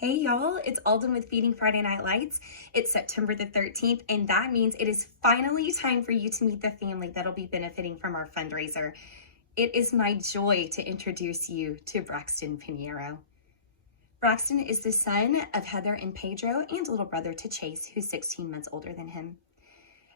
Hey y'all, it's Alden with Feeding Friday Night Lights. It's September the 13th, and that means it is finally time for you to meet the family that'll be benefiting from our fundraiser. It is my joy to introduce you to Braxton Piñero. Braxton is the son of Heather and Pedro and a little brother to Chase, who's 16 months older than him.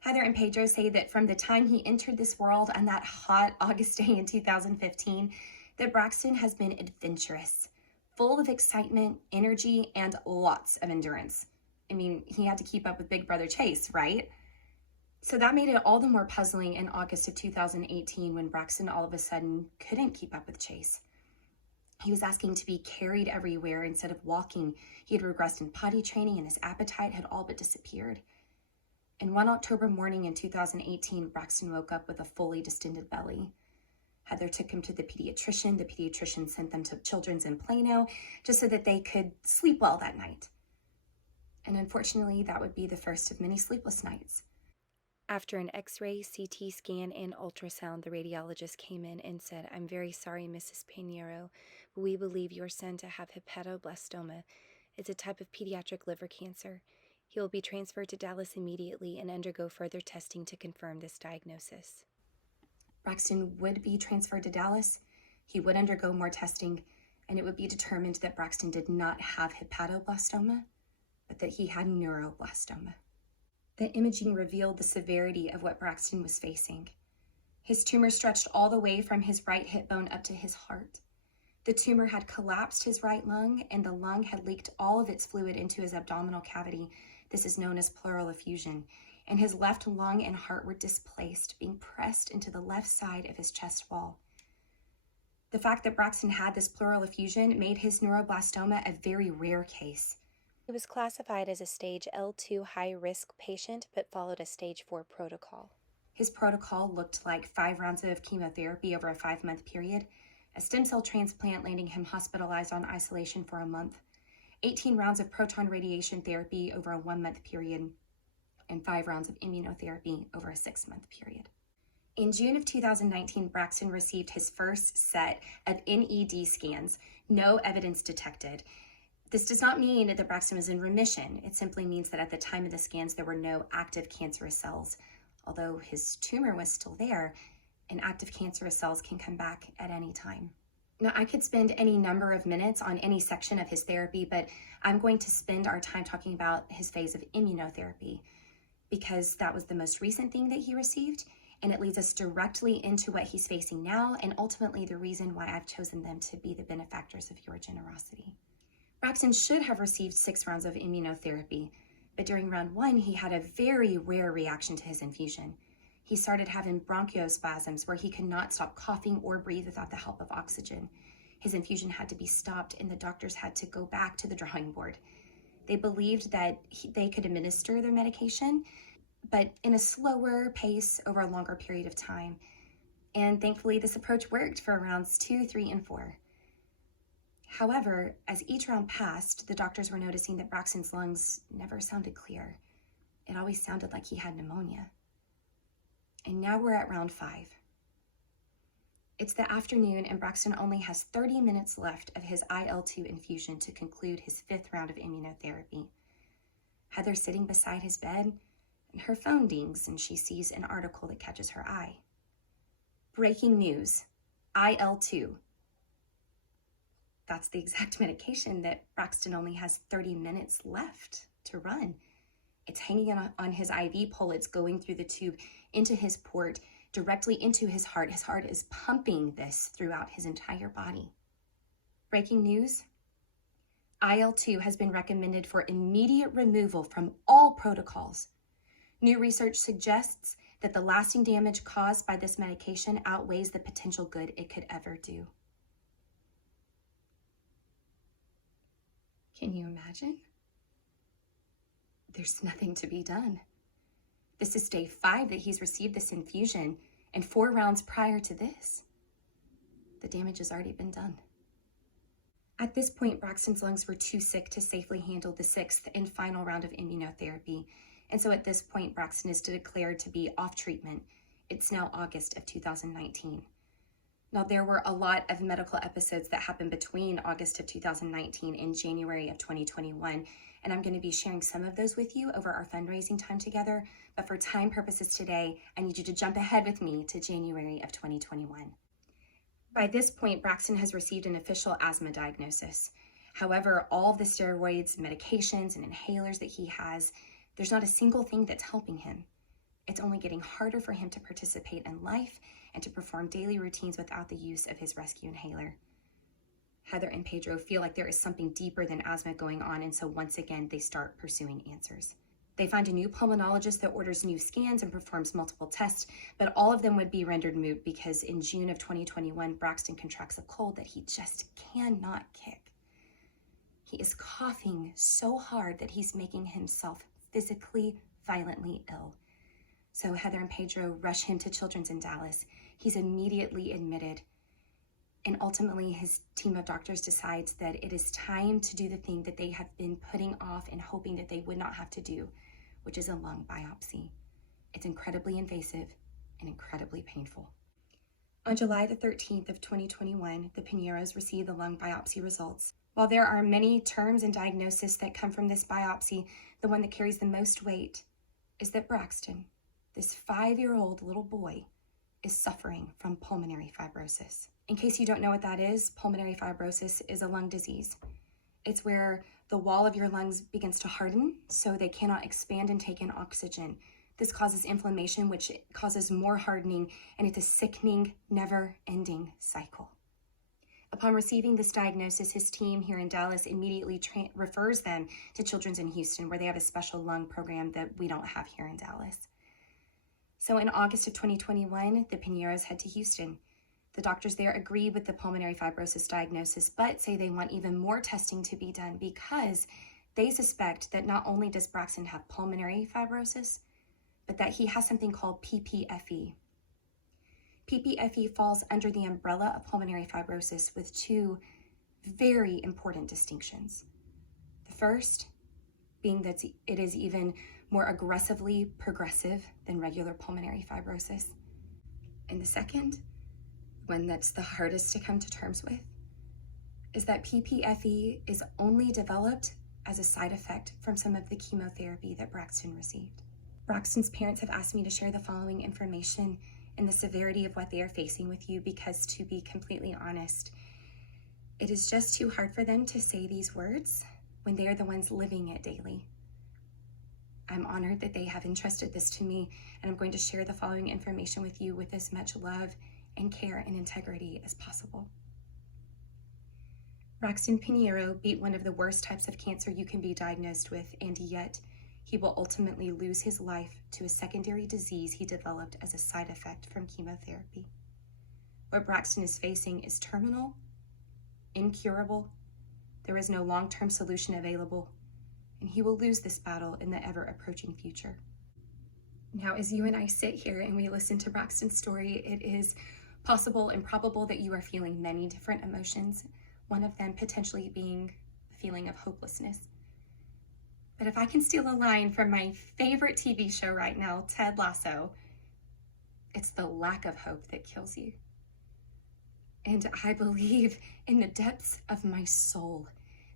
Heather and Pedro say that from the time he entered this world on that hot August day in 2015, that Braxton has been adventurous, full of excitement, energy, and lots of endurance. I mean, he had to keep up with big brother Chase, right? So that made it all the more puzzling in August of 2018 when Braxton all of a sudden couldn't keep up with Chase. He was asking to be carried everywhere instead of walking. He had regressed in potty training and his appetite had all but disappeared. And one October morning in 2018, Braxton woke up with a fully distended belly. Heather took him to the pediatrician. The pediatrician sent them to Children's in Plano just so that they could sleep well that night. And unfortunately, that would be the first of many sleepless nights. After an X-ray, CT scan, and ultrasound, the radiologist came in and said, "I'm very sorry, Mrs. Piñero, but we believe your son to have hepatoblastoma. It's a type of pediatric liver cancer. He will be transferred to Dallas immediately and undergo further testing to confirm this diagnosis." Braxton would be transferred to Dallas. He would undergo more testing, and it would be determined that Braxton did not have hepatoblastoma, but that he had neuroblastoma. The imaging revealed the severity of what Braxton was facing. His tumor stretched all the way from his right hip bone up to his heart. The tumor had collapsed his right lung, and the lung had leaked all of its fluid into his abdominal cavity. This is known as pleural effusion. And his left lung and heart were displaced, being pressed into the left side of his chest wall. The fact that Braxton had this pleural effusion made his neuroblastoma a very rare case. He was classified as a stage L2 high-risk patient, but followed a stage 4 protocol. His protocol looked like 5 rounds of chemotherapy over a 5-month period, a stem cell transplant landing him hospitalized on isolation for a month, 18 rounds of proton radiation therapy over a 1-month period, and 5 rounds of immunotherapy over a 6-month period. In June of 2019, Braxton received his first set of NED scans, no evidence detected. This does not mean that Braxton was in remission. It simply means that at the time of the scans, there were no active cancerous cells. Although his tumor was still there, and active cancerous cells can come back at any time. Now, I could spend any number of minutes on any section of his therapy, but I'm going to spend our time talking about his phase of immunotherapy, because that was the most recent thing that he received, and it leads us directly into what he's facing now, and ultimately the reason why I've chosen them to be the benefactors of your generosity. Braxton should have received 6 rounds of immunotherapy, but during round 1, he had a very rare reaction to his infusion. He started having bronchospasms where he could not stop coughing or breathe without the help of oxygen. His infusion had to be stopped, and the doctors had to go back to the drawing board. They believed that they could administer their medication, but in a slower pace over a longer period of time. And thankfully, this approach worked for rounds 2, 3, and 4. However, as each round passed, the doctors were noticing that Braxton's lungs never sounded clear. It always sounded like he had pneumonia. And now we're at round 5. It's the afternoon, and Braxton only has 30 minutes left of his IL-2 infusion to conclude his 5th round of immunotherapy. Heather's sitting beside his bed, and her phone dings, and she sees an article that catches her eye. Breaking news, IL-2. That's the exact medication that Braxton only has 30 minutes left to run. It's hanging on his IV pole. It's going through the tube into his port, directly into his heart. His heart is pumping this throughout his entire body. Breaking news, IL-2 has been recommended for immediate removal from all protocols. New research suggests that the lasting damage caused by this medication outweighs the potential good it could ever do. Can you imagine? There's nothing to be done. This is day 5 that he's received this infusion, and 4 rounds prior to this. The damage has already been done. At this point, Braxton's lungs were too sick to safely handle the 6th and final round of immunotherapy, and so at this point, Braxton is declared to be off treatment. It's now August of 2019. Now, there were a lot of medical episodes that happened between August of 2019 and January of 2021, and I'm going to be sharing some of those with you over our fundraising time together. But for time purposes today, I need you to jump ahead with me to January of 2021. By this point, Braxton has received an official asthma diagnosis. However, all of the steroids, medications, and inhalers that he has, there's not a single thing that's helping him. It's only getting harder for him to participate in life and to perform daily routines without the use of his rescue inhaler. Heather and Pedro feel like there is something deeper than asthma going on, and so once again, they start pursuing answers. They find a new pulmonologist that orders new scans and performs multiple tests, but all of them would be rendered moot because in June of 2021, Braxton contracts a cold that he just cannot kick. He is coughing so hard that he's making himself physically, violently ill. So Heather and Pedro rush him to Children's in Dallas. He's immediately admitted. And ultimately, his team of doctors decides that it is time to do the thing that they have been putting off and hoping that they would not have to do, which is a lung biopsy. It's incredibly invasive and incredibly painful. On July the 13th of 2021, the Piñeros received the lung biopsy results. While there are many terms and diagnoses that come from this biopsy, the one that carries the most weight is that Braxton, this 5-year-old little boy, is suffering from pulmonary fibrosis. In case you don't know what that is, pulmonary fibrosis is a lung disease. It's where the wall of your lungs begins to harden so they cannot expand and take in oxygen. This causes inflammation, which causes more hardening, and it's a sickening, never-ending cycle. Upon receiving this diagnosis, his team here in Dallas immediately refers them to Children's in Houston, where they have a special lung program that we don't have here in Dallas. So in August of 2021, the Piñeros head to Houston. The doctors there agree with the pulmonary fibrosis diagnosis, but say they want even more testing to be done because they suspect that not only does Braxton have pulmonary fibrosis, but that he has something called PPFE. PPFE falls under the umbrella of pulmonary fibrosis with two very important distinctions. The first being that it is even more aggressively progressive than regular pulmonary fibrosis. And the second, one that's the hardest to come to terms with, is that PPFE is only developed as a side effect from some of the chemotherapy that Braxton received. Braxton's parents have asked me to share the following information and the severity of what they are facing with you because, to be completely honest, it is just too hard for them to say these words when they are the ones living it daily. I'm honored that they have entrusted this to me, and I'm going to share the following information with you with as much love and care and integrity as possible. Braxton Piñero beat one of the worst types of cancer you can be diagnosed with, and yet he will ultimately lose his life to a secondary disease he developed as a side effect from chemotherapy. What Braxton is facing is terminal, incurable, there is no long-term solution available, and he will lose this battle in the ever-approaching future. Now, as you and I sit here and we listen to Braxton's story, it is possible and probable that you are feeling many different emotions, one of them potentially being a feeling of hopelessness. But if I can steal a line from my favorite TV show right now, Ted Lasso, it's the lack of hope that kills you. And I believe in the depths of my soul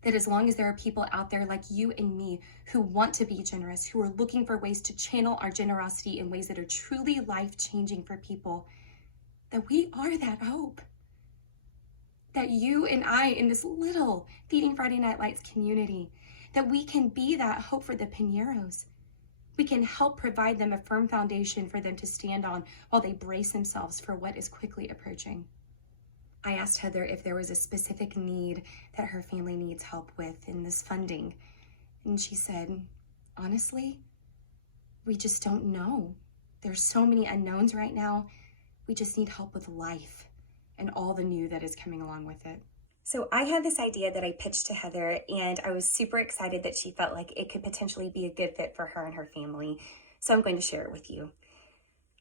that as long as there are people out there like you and me who want to be generous, who are looking for ways to channel our generosity in ways that are truly life-changing for people, that we are that hope. That you and I in this little Feeding Friday Night Lights community, that we can be that hope for the Piñeros. We can help provide them a firm foundation for them to stand on while they brace themselves for what is quickly approaching. I asked Heather if there was a specific need that her family needs help with in this funding, and she said, honestly, we just don't know. There's so many unknowns right now. We just need help with life and all the new that is coming along with it. So I had this idea that I pitched to Heather, and I was super excited that she felt like it could potentially be a good fit for her and her family. So I'm going to share it with you.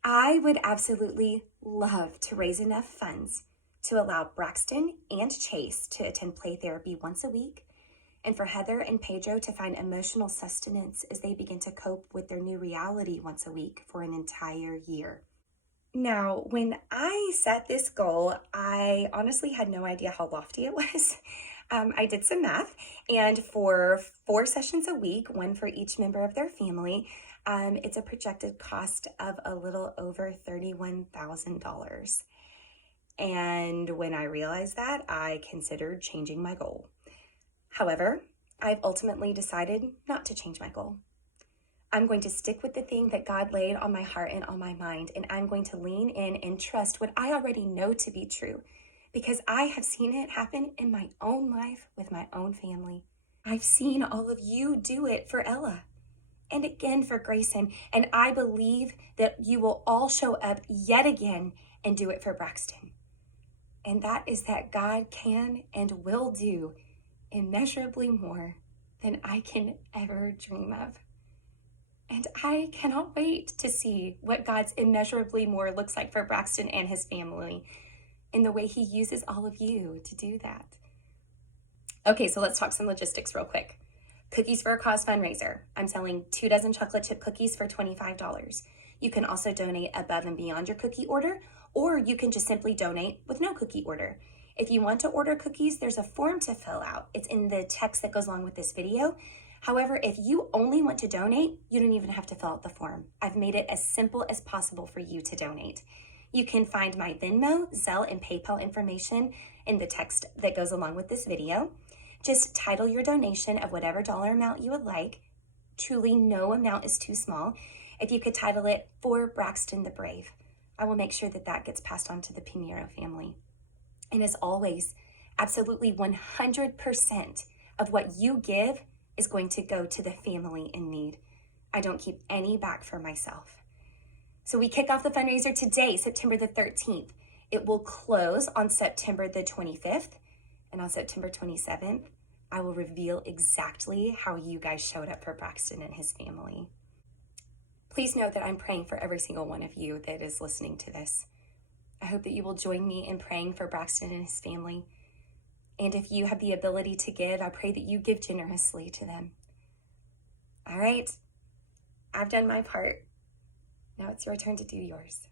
I would absolutely love to raise enough funds to allow Braxton and Chase to attend play therapy once a week, and for Heather and Pedro to find emotional sustenance as they begin to cope with their new reality once a week for an entire year. Now, when I set this goal, I honestly had no idea how lofty it was. I did some math, and for 4 sessions a week, one for each member of their family, it's a projected cost of a little over $31,000. And when I realized that, I considered changing my goal. However, I've ultimately decided not to change my goal. I'm going to stick with the thing that God laid on my heart and on my mind, and I'm going to lean in and trust what I already know to be true, because I have seen it happen in my own life with my own family. I've seen all of you do it for Ella and again for Grayson, and I believe that you will all show up yet again and do it for Braxton. And that is that God can and will do immeasurably more than I can ever dream of. And I cannot wait to see what God's immeasurably more looks like for Braxton and his family in the way he uses all of you to do that. Okay, so let's talk some logistics real quick. Cookies for a Cause fundraiser. I'm selling 2 dozen chocolate chip cookies for $25. You can also donate above and beyond your cookie order, or you can just simply donate with no cookie order. If you want to order cookies, there's a form to fill out. It's in the text that goes along with this video. However, if you only want to donate, you don't even have to fill out the form. I've made it as simple as possible for you to donate. You can find my Venmo, Zelle, and PayPal information in the text that goes along with this video. Just title your donation of whatever dollar amount you would like. Truly, no amount is too small. If you could title it "For Braxton the Brave," I will make sure that that gets passed on to the Piñero family. And as always, absolutely 100% of what you give is going to go to the family in need. I don't keep any back for myself. So we kick off the fundraiser today, September the 13th. It will close on September the 25th. And on September 27th, I will reveal exactly how you guys showed up for Braxton and his family. Please know that I'm praying for every single one of you that is listening to this. I hope that you will join me in praying for Braxton and his family. And if you have the ability to give, I pray that you give generously to them. All right, I've done my part. Now it's your turn to do yours.